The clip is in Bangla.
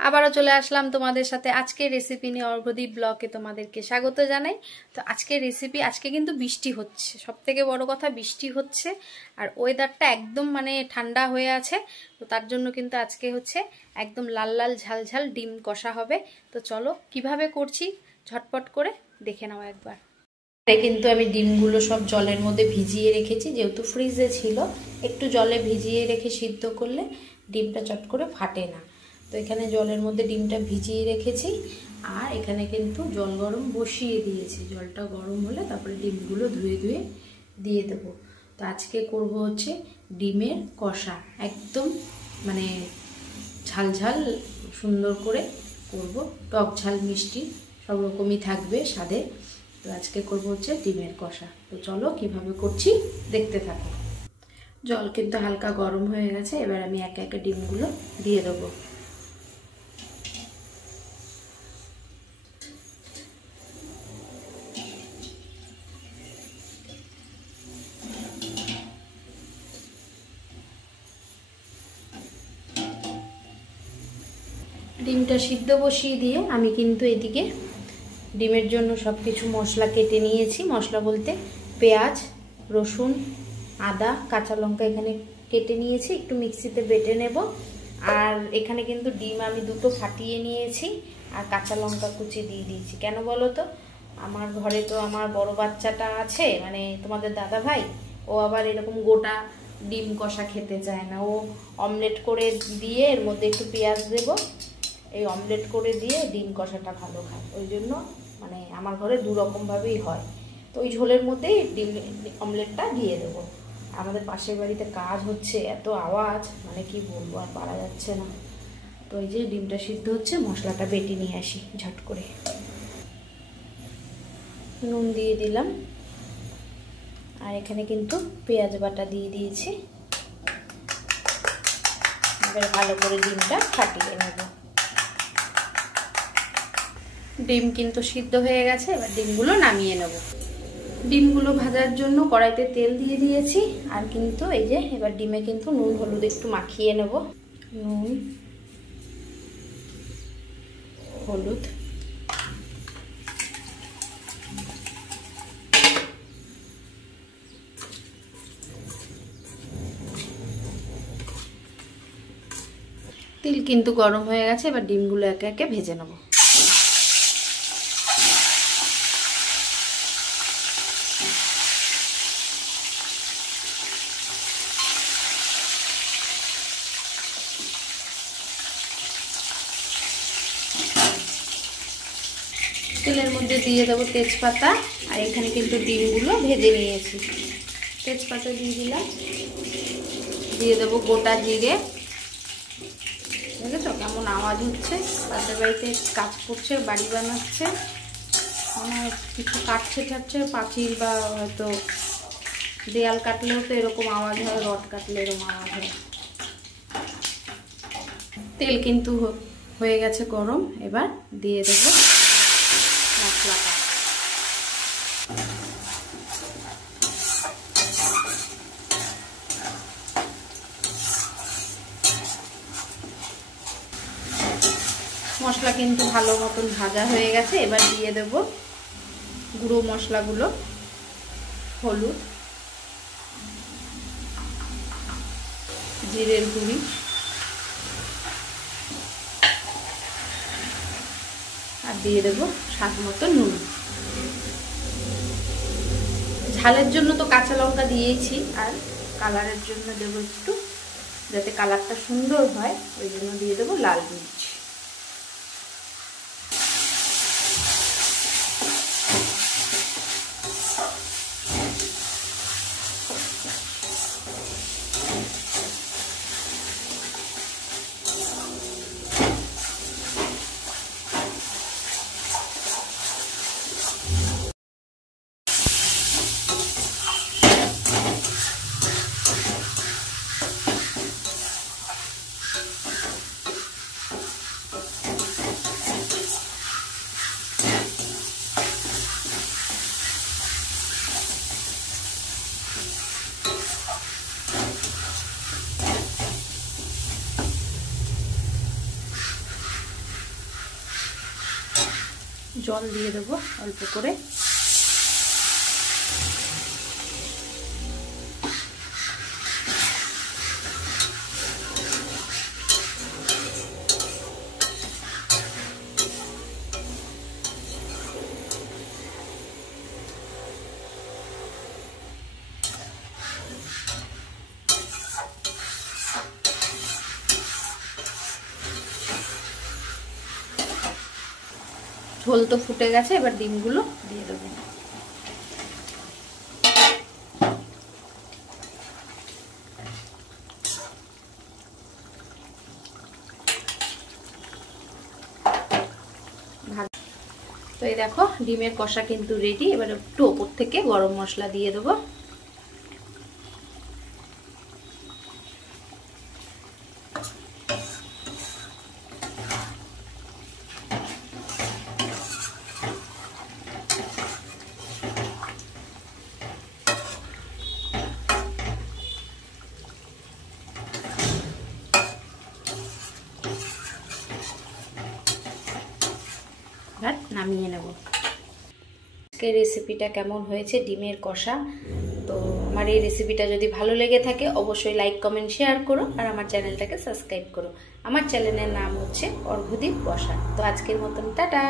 আবারও চলে আসলাম তোমাদের সাথে আজকের রেসিপি নিয়ে। অর্ঘদীপ ব্লগে তোমাদেরকে স্বাগত জানাই। তো আজকের রেসিপি, আজকে কিন্তু বৃষ্টি হচ্ছে, সবথেকে বড় কথা বৃষ্টি হচ্ছে আর ওয়েদারটা একদম মানে ঠান্ডা হয়ে আছে। তো তার জন্য কিন্তু আজকে হচ্ছে একদম লাল লাল ঝাল ঝাল ডিম কষা হবে। তো চলো কিভাবে করছি ঝটপট করে দেখে নাও একবার। কিন্তু আমি ডিমগুলো সব জলের মধ্যে ভিজিয়ে রেখেছি, যেহেতু ফ্রিজে ছিল। একটু জলে ভিজিয়ে রেখে সিদ্ধ করলে ডিমটা চট করে ফাটে না। তো এখানে জলের মধ্যে ডিমটা ভিজিয়ে রেখেছি আর এখানে কিন্তু জল গরম বসিয়ে দিয়েছি। জলটা গরম হলে তারপরে ডিমগুলো ধুয়ে ধুয়ে দিয়ে দেবো। তো আজকে করব হচ্ছে ডিমের কষা, একদম মানে ঝাল ঝাল সুন্দর করে করব। টক ঝাল মিষ্টি সব রকমই থাকবে স্বাদে। তো আজকে করব হচ্ছে ডিমের কষা। তো চলো কিভাবে করছি দেখতে থাকো। জল কিন্তু হালকা গরম হয়ে গেছে, এবার আমি একে একে ডিমগুলো দিয়ে দেবো। ডিমটা সিদ্ধ বসিয়ে দিয়ে আমি কিন্তু এদিকে ডিমের জন্য সব কিছু মশলা কেটে নিয়েছি। মশলা বলতে পেঁয়াজ, রসুন, আদা, কাঁচা লঙ্কা এখানে কেটে নিয়েছি, একটু মিক্সিতে বেটে নেব। আর এখানে কিন্তু ডিম আমি দুটো ফাটিয়ে নিয়েছি আর কাঁচা লঙ্কা কুচি দিয়ে দিয়েছি। কেন বলো তো, আমার ঘরে তো আমার বড় বাচ্চাটা আছে, মানে তোমাদের দাদা ভাই, ও আবার এরকম গোটা ডিম কষা খেতে চায় না। ও অমলেট করে দিয়ে এর মধ্যে একটু পেঁয়াজ দেবো, এই অমলেট করে দিয়ে ডিম কষাটা ভালো খায়। ওই জন্য মানে আমার ঘরে দু রকমভাবেই হয়। তো ওই ঝোলের মধ্যেই ডিম অমলেটটা দিয়ে দেবো। আমাদের পাশের বাড়িতে কাজ হচ্ছে, এত আওয়াজ মানে কি বলবো, আর পারা যাচ্ছে না। তো এই যে ডিমটা সিদ্ধ হচ্ছে, মশলাটা বেটে নিয়ে আসি ঝট করে। নুন দিয়ে দিলাম আর এখানে কিন্তু পেঁয়াজ বাটা দিয়ে দিয়েছি। এবার ভালো করে ডিমটা ফাটিয়ে নেব। ডিম কিন্তু সিদ্ধ হয়ে গেছে, এবার ডিমগুলো নামিয়ে নেব। ডিমগুলো ভাজার জন্য কড়াইতে তেল দিয়ে দিয়েছি আর কিন্তু এই যে এবার ডিমে কিন্তু নুন হলুদ একটু মাখিয়ে নেব। নুন, হলুদ, তেল কিন্তু গরম হয়ে গেছে, এবার ডিমগুলো একে একে ভেজে নেব। তেলের মধ্যে দিয়ে দেবো তেজপাতা আর এখানে কিন্তু ডিমগুলো ভেজে নিয়েছি। তেজপাতা দিয়ে দিলাম, দিয়ে দেবো গোটা জিরে। দেখেছো কেমন আওয়াজ হচ্ছে, তাদের বাড়িতে কাজ করছে, বাড়ি বানাচ্ছে, মানে কিছু কাটছে টাটছে, পাঁচিল বা হয়তো দেয়াল কাটলেও তো এরকম আওয়াজ হয়, রড কাটলে এরকম আওয়াজ হয়। তেল কিন্তু হয়ে গেছে গরম, এবার দিয়ে দেবো মশলাটা। মশলা কিন্তু ভালো মতন ভাজা হয়ে গেছে, এবার দিয়ে দেব গুঁড়ো মশলাগুলো। হলুদ, জিরের গুঁড়ি, আর দিয়ে দেব স্বাদ মতো নুন। ঝালের জন্য তো কাঁচা লঙ্কা দিয়েছি, আর কালারের জন্য দেবো একটু, যাতে কালারটা সুন্দর হয়, ওই জন্য দিয়ে দেবো লাল মির্চ। জল দিয়ে দেবো অল্প করে। ঝোল তো ফুটে গেছে, এবার ডিমগুলো দিয়ে দেবো। তো এই দেখো ডিমের কষা কিন্তু রেডি। এবার একটু ওপর থেকে গরম মশলা দিয়ে দেবো। নামিয়ে নেব। আজকের রেসিপিটা কেমন হয়েছে ডিমের কষা? তো আমার এই রেসিপিটা যদি ভালো লেগে থাকে অবশ্যই লাইক কমেন্ট শেয়ার করো, আর আমার চ্যানেলটাকে সাবস্ক্রাইব করো। আমার চ্যানেলের নাম হচ্ছে অর্ঘ্যদীপ বসা। তো আজকের মতন টাটা।